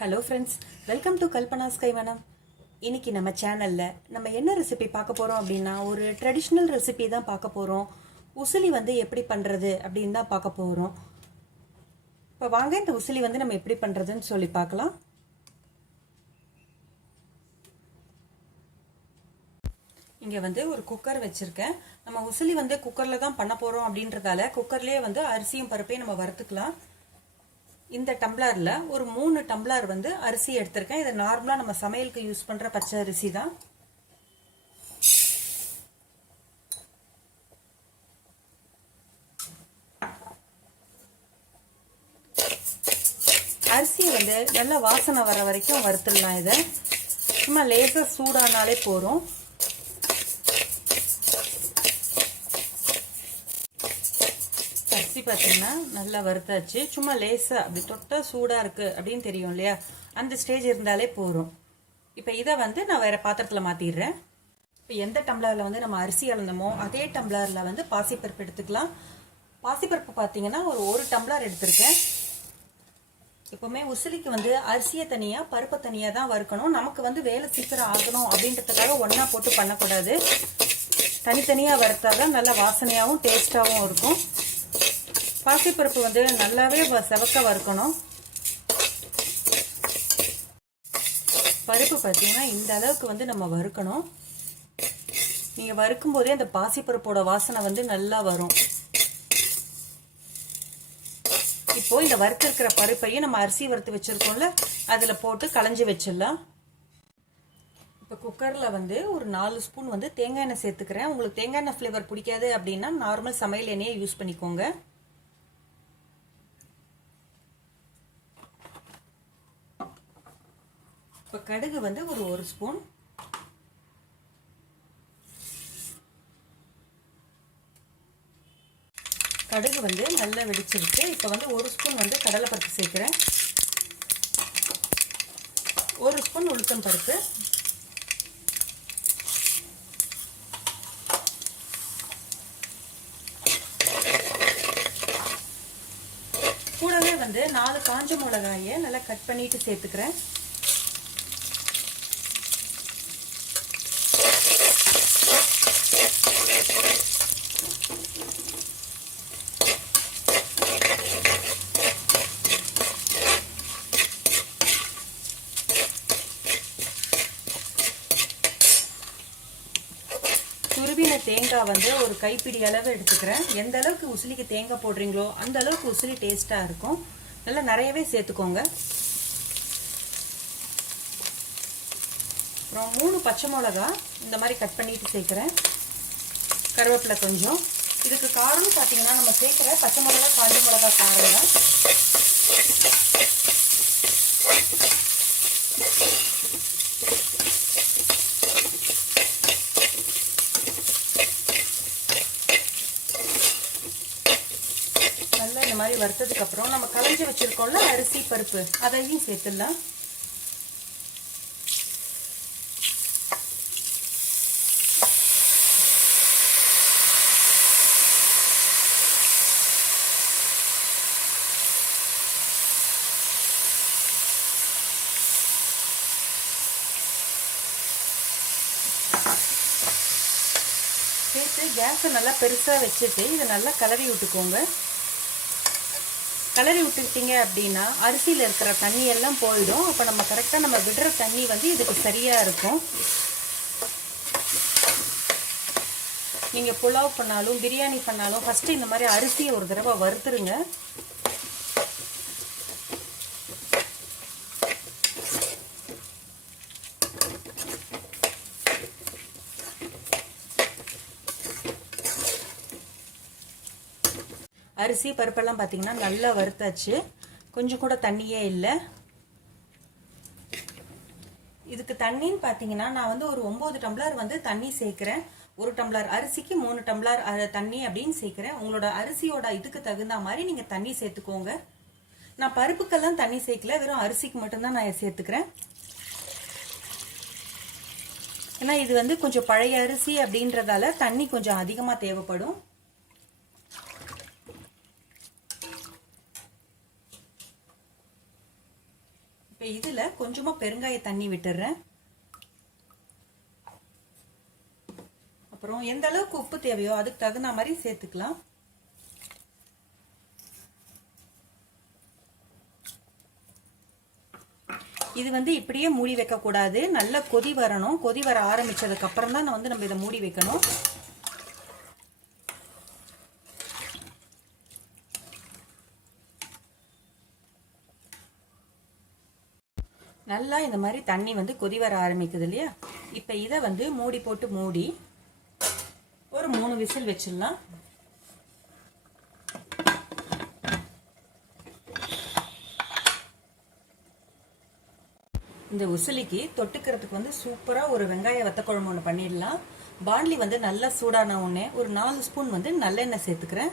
Hello friends welcome to Kalpana Kaivanam இன்னைக்கு நம்ம சேனலில் நம்ம என்ன ரெசிபி பார்க்க போகிறோம் அப்படின்னா ஒரு ட்ரெடிஷ்னல் ரெசிபி தான் பார்க்க போகிறோம் உசிலி வந்து எப்படி பண்ணுறது அப்படின்னு தான் பார்க்க போகிறோம் இப்போ வாங்க இந்த உசிலி வந்து நம்ம எப்படி பண்ணுறதுன்னு சொல்லி பார்க்கலாம். இங்கே வந்து ஒரு குக்கர் வச்சுருக்கேன். நம்ம உசிலி வந்து குக்கரில் தான் பண்ண போகிறோம் அப்படின்றதால குக்கர்லேயே வந்து அரிசியும் பருப்பையும் நம்ம வறுத்துக்கலாம். இந்த டம்ளரில் ஒரு மூணு டம்ளர் வந்து அரிசி எடுத்திருக்கேன். இதை நார்மலாக நம்ம சமையலுக்கு யூஸ் பண்ணுற பச்சை அரிசி தான். அரிசியை வந்து நல்லா வாசனை வர வரைக்கும் வறுத்துடலாம் இதை. சும்மா லேசாக சூடானாலே போகிறோம் அரிசி பார்த்தீங்கன்னா நல்லா வறுத்தாச்சு. சும்மா லேசாக அப்படி தொட்டால் சூடாக இருக்குது அப்படின்னு தெரியும் இல்லையா? அந்த ஸ்டேஜ் இருந்தாலே போதும். இப்போ இதை வந்து நான் வேறு பாத்திரத்தில் மாற்றிடுறேன் இப்போ எந்த டம்ளரில் வந்து நம்ம அரிசி அளந்தோமோ அதே டம்ளரில் வந்து பாசிப்பருப்பு எடுத்துக்கலாம். பாசிப்பருப்பு பார்த்தீங்கன்னா ஒரு ஒரு டம்ளர் எடுத்திருக்கேன். எப்போவுமே உசிலிக்கு வந்து அரிசியை தனியாக பருப்பை தனியாக தான் வறுக்கணும். நமக்கு வந்து வேலை சீக்கிரம் ஆகணும் அப்படின்றதுக்காக ஒன்றா போட்டு பண்ணக்கூடாது. தனித்தனியாக வறுத்தால் தான் நல்லா வாசனையாகவும் டேஸ்ட்டாகவும் இருக்கும். பாசிப்பருப்பு வந்து நல்லாவே செவக்க வறுக்கணும். பருப்பு பார்த்தீங்கன்னா இந்த அளவுக்கு வந்து நம்ம வறுக்கணும். நீங்கள் வறுக்கும் போதே அந்த பாசிப்பருப்போட வாசனை வந்து நல்லா வரும். இப்போ இந்த வறுத்திருக்கிற பருப்பையும் நம்ம அரிசி வறுத்து வச்சிருக்கோம்ல அதில் போட்டு களைஞ்சி வச்சிடலாம். இப்போ குக்கரில் வந்து ஒரு நாலு ஸ்பூன் வந்து தேங்காய் எண்ணெய் சேர்த்துக்கிறேன். உங்களுக்கு தேங்காய் எண்ணெய் ஃப்ளேவர் பிடிக்காது அப்படின்னா நார்மல் சமையல் எண்ணெயை யூஸ் பண்ணிக்கோங்க. கடுகு வந்து ஒரு ஒரு ஸ்பூன். கடுகு வந்து நல்லா வெடிச்சிருக்கு. இப்போ வந்து ஒரு ஸ்பூன் வந்து கடலைப்பருப்பு சேர்க்குறேன். ஒரு ஸ்பூன் உளுத்தம் பருப்பு. கூடவே வந்து நாலு காஞ்ச மிளகாயை நல்லா கட் பண்ணிட்டு சேர்த்துக்கிறேன். துருவின தேங்காய் வந்து ஒரு கைப்பிடி அளவு எடுத்துக்கிறேன். எந்த அளவுக்கு உசிலிக்கு தேங்காய் போடுறீங்களோ அந்த அளவுக்கு உசிலி டேஸ்ட்டாக இருக்கும். நல்லா நிறையவே சேர்த்துக்கோங்க. அப்புறம் மூணு பச்சை மிளகா இந்த மாதிரி கட் பண்ணிட்டு சேர்க்குறேன். கருவேப்பிலை கொஞ்சம். இதுக்கு காரம்னு பார்த்தீங்கன்னா நம்ம சேர்க்குற பச்சை மிளகா காஞ்ச மிளகா காரம் தான். நல்லா இந்த மாதிரி வறுத்ததுக்கப்புறம் நம்ம கலைஞ்சி வச்சிருக்கோம்ல அரிசி பருப்பு அதையும் சேர்த்துடலாம். சேர்த்து கேஸை நல்லா பெருசாக வச்சுட்டு இதை நல்லா கலரி விட்டுக்கோங்க. கலரி விட்டுக்கிட்டீங்க அப்படின்னா அரிசியில் இருக்கிற தண்ணி எல்லாம் போயிடும். அப்போ நம்ம கரெக்டாக நம்ம விடுற தண்ணி வந்து இதுக்கு சரியாக இருக்கும். நீங்கள் புலாவ் பண்ணாலும் பிரியாணி பண்ணாலும் ஃபஸ்ட்டு இந்த மாதிரி அரிசியை ஒரு தடவை வறுத்துருங்க. அரிசி பருப்பெல்லாம் பார்த்தீங்கன்னா நல்லா வறுத்தாச்சு. கொஞ்சம் கூட தண்ணியே இல்லை. இதுக்கு தண்ணின்னு பார்த்தீங்கன்னா நான் வந்து ஒரு ஒம்பது டம்ளர் வந்து தண்ணி சேர்க்குறேன். ஒரு டம்ளர் அரிசிக்கு மூணு டம்ளர் தண்ணி அப்படின்னு சேர்க்குறேன். உங்களோட அரிசியோட இதுக்கு தகுந்த மாதிரி நீங்கள் தண்ணி சேர்த்துக்கோங்க. நான் பருப்புக்கெல்லாம் தண்ணி சேர்க்கல வெறும் அரிசிக்கு மட்டும்தான் நான் சேர்த்துக்கிறேன். ஏன்னா இது வந்து கொஞ்சம் பழைய அரிசி அப்படின்றதால தண்ணி கொஞ்சம் அதிகமாக தேவைப்படும். இதில் கொஞ்சமாக பெருங்காய தண்ணி விட்டுடுறேன் அப்புறம் எந்த அளவுக்கு உப்பு தேவையோ அதுக்கு தகுந்த மாதிரி சேர்த்துக்கலாம். இது வந்து இப்படியே மூடி வைக்கக்கூடாது. நல்ல கொதி வரணும். கொதி வர ஆரம்பிச்சதுக்கு அப்புறம் தான் வந்து நம்ம இதை மூடி வைக்கணும். நல்லா இந்த மாதிரி தண்ணி வந்து கொதி வர ஆரம்பிக்குது இல்லையா? இப்போ இதை வந்து மூடி போட்டு மூடி ஒரு மூணு விசில் வச்சிடலாம். இந்த உசிலிக்கு தொட்டுக்கிறதுக்கு வந்து சூப்பராக ஒரு வெங்காய வத்தக்குழம்பு ஒன்று பண்ணிடலாம். பாண்ட்லி வந்து நல்லா சூடான உடனே ஒரு நாலு ஸ்பூன் வந்து நல்லெண்ணெய் சேர்த்துக்கிறேன்.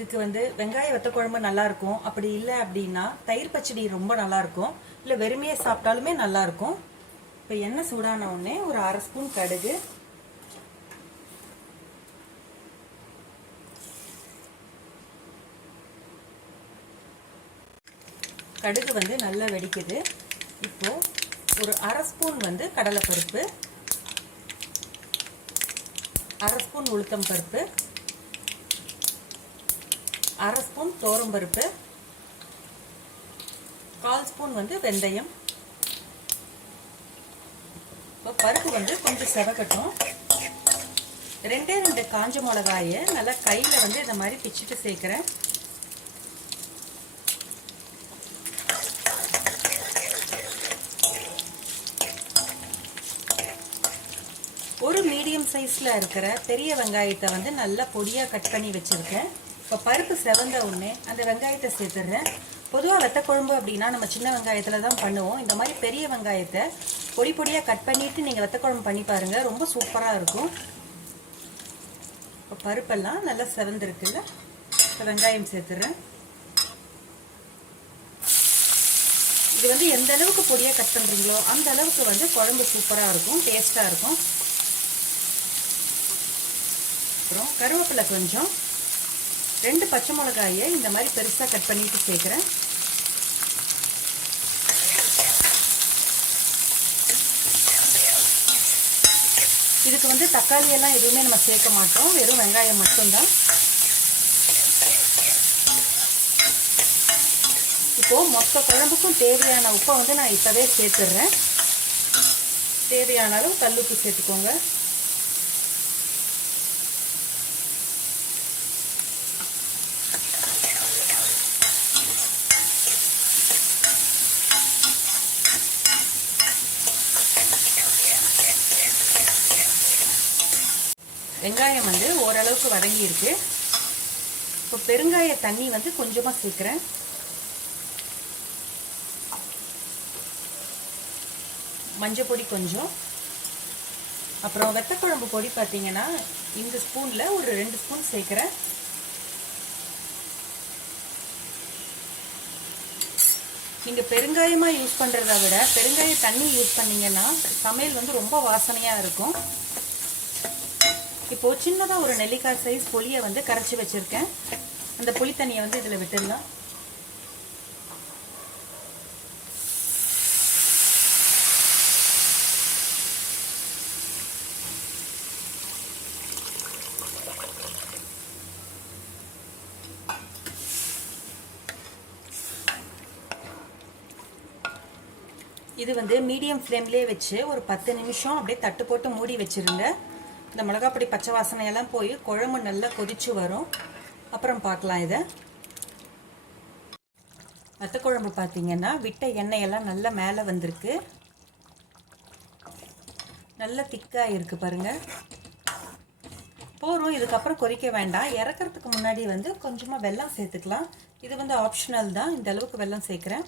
இதுக்கு வந்து வெங்காய வத்த குழம்பு நல்லா இருக்கும் அப்படி இல்லை அப்படின்னா தயிர் பச்சடி ரொம்ப நல்லா இருக்கும் இல்லை வெறுமையை சாப்பிட்டாலுமே நல்லா இருக்கும் இப்போ எண்ணெய் சூடான உடனே ஒரு அரை ஸ்பூன் கடுகு. கடுகு வந்து நல்லா வெடிக்குது. இப்போ ஒரு அரை ஸ்பூன் வந்து கடலைப்பருப்பு. அரை ஸ்பூன் உளுத்தம் பருப்பு. அரை ஸ்பூன் பருப்பு கால் ஸ்பூன் வந்து வெந்தயம். இப்போ பருப்பு வந்து கொஞ்சம் செவக்கட்டும். ரெண்டே ரெண்டு காஞ்ச மிளகாயை நல்லா கையில் வந்து இந்த மாதிரி பிச்சுட்டு சேர்க்குறேன். ஒரு மீடியம் சைஸில் இருக்கிற பெரிய வெங்காயத்தை வந்து நல்லா பொடியாக கட் பண்ணி வச்சுருக்கேன். இப்போ பருப்பு செவந்த உடனே அந்த வெங்காயத்தை சேர்த்துடுறேன். பொதுவாக வெத்த குழம்பு அப்படின்னா நம்ம சின்ன வெங்காயத்தில் தான் பண்ணுவோம். இந்த மாதிரி பெரிய வெங்காயத்தை பொடி பொடியாக கட் பண்ணிவிட்டு நீங்கள் வெத்த குழம்பு பண்ணி பாருங்கள் ரொம்ப சூப்பராக இருக்கும். இப்போ பருப்பெல்லாம் நல்லா செவந்திருக்குல்ல? இப்போ வெங்காயம் சேர்த்துறேன் இது வந்து எந்த அளவுக்கு பொடியாக கட் பண்ணுறீங்களோ அந்த அளவுக்கு வந்து குழம்பு சூப்பராக இருக்கும். டேஸ்ட்டாக இருக்கும். அப்புறம் கருவேப்பிலை கொஞ்சம். ரெண்டு பச்சை மிளகாயை இந்த மாதிரி பெருசாக கட் பண்ணிட்டு சேர்க்குறேன். இதுக்கு வந்து தக்காளியெல்லாம் எதுவுமே நம்ம சேர்க்க மாட்டோம். வெறும் வெங்காயம் மட்டும்தான். இப்போது மொத்த குழம்புக்கும் தேவையான உப்பை வந்து நான் இப்போவே சேர்த்துடுறேன் தேவையான அளவு கல்லுப்பு சேர்த்துக்கோங்க. வெங்காயம் வந்து ஓரளவுக்கு வதங்கி இருக்கு இப்போ பெருங்காய தண்ணி வந்து கொஞ்சமாக சேர்க்குறேன். மஞ்சள் பொடி கொஞ்சம். அப்புறம் வெத்தக்குழம்பு பொடி பார்த்தீங்கன்னா இந்த ஸ்பூனில் ஒரு ரெண்டு ஸ்பூன் சேர்க்குறேன். நீங்கள் பெருங்காயமாக யூஸ் பண்ணுறத விட பெருங்காய தண்ணி யூஸ் பண்ணிங்கன்னா சமையல் வந்து ரொம்ப வாசனையாக இருக்கும். இப்போது சின்னதாக ஒரு நெல்லிக்காய் சைஸ் புளியை வந்து கரைச்சி வச்சுருக்கேன். அந்த புளி தண்ணியை வந்து இதில் விட்டுடலாம். இது வந்து மீடியம் ஃப்ளேம்லேயே வச்சு ஒரு பத்து நிமிஷம் அப்படியே தட்டு போட்டு மூடி வச்சுருங்க. இந்த மிளகாப்பொடி பச்சை வாசனையெல்லாம் போய் குழம்பு நல்லா கொதிச்சு வரும். அப்புறம் பார்க்கலாம் இதை. வத்த குழம்பு பார்த்தீங்கன்னா விட்ட எண்ணெயெல்லாம் நல்லா மேலே வந்திருக்கு. நல்லா திக்காக இருக்குது பாருங்கள் போகிறோம் இதுக்கப்புறம் கொதிக்க வேண்டாம். இறக்கிறதுக்கு முன்னாடி வந்து கொஞ்சமாக வெல்லம் சேர்த்துக்கலாம். இது வந்து ஆப்ஷனல் தான். இந்த அளவுக்கு வெல்லம் சேர்க்குறேன்.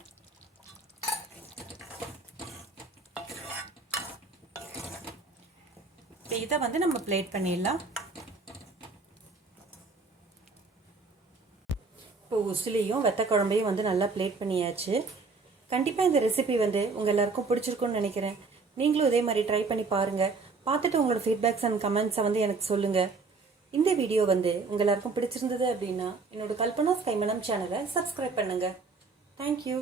இப்போ இதை வந்து நம்ம பிளேட் பண்ணிடலாம். இப்போ உசிலியும் வெத்த குழம்பையும் வந்து நல்லா பிளேட் பண்ணியாச்சு. கண்டிப்பாக இந்த ரெசிபி வந்து உங்கள் எல்லாருக்கும் பிடிச்சிருக்குன்னு நினைக்கிறேன். நீங்களும் இதே மாதிரி ட்ரை பண்ணி பாருங்கள் பார்த்துட்டு உங்களோட ஃபீட்பேக்ஸ் அண்ட் கமெண்ட்ஸை வந்து எனக்கு சொல்லுங்கள் இந்த வீடியோ வந்து உங்கள் எல்லாருக்கும் பிடிச்சிருந்தது அப்படின்னா என்னோட கல்பனா ஸ்கைமனம் சேனலை சப்ஸ்கிரைப் பண்ணுங்கள் தேங்க்யூ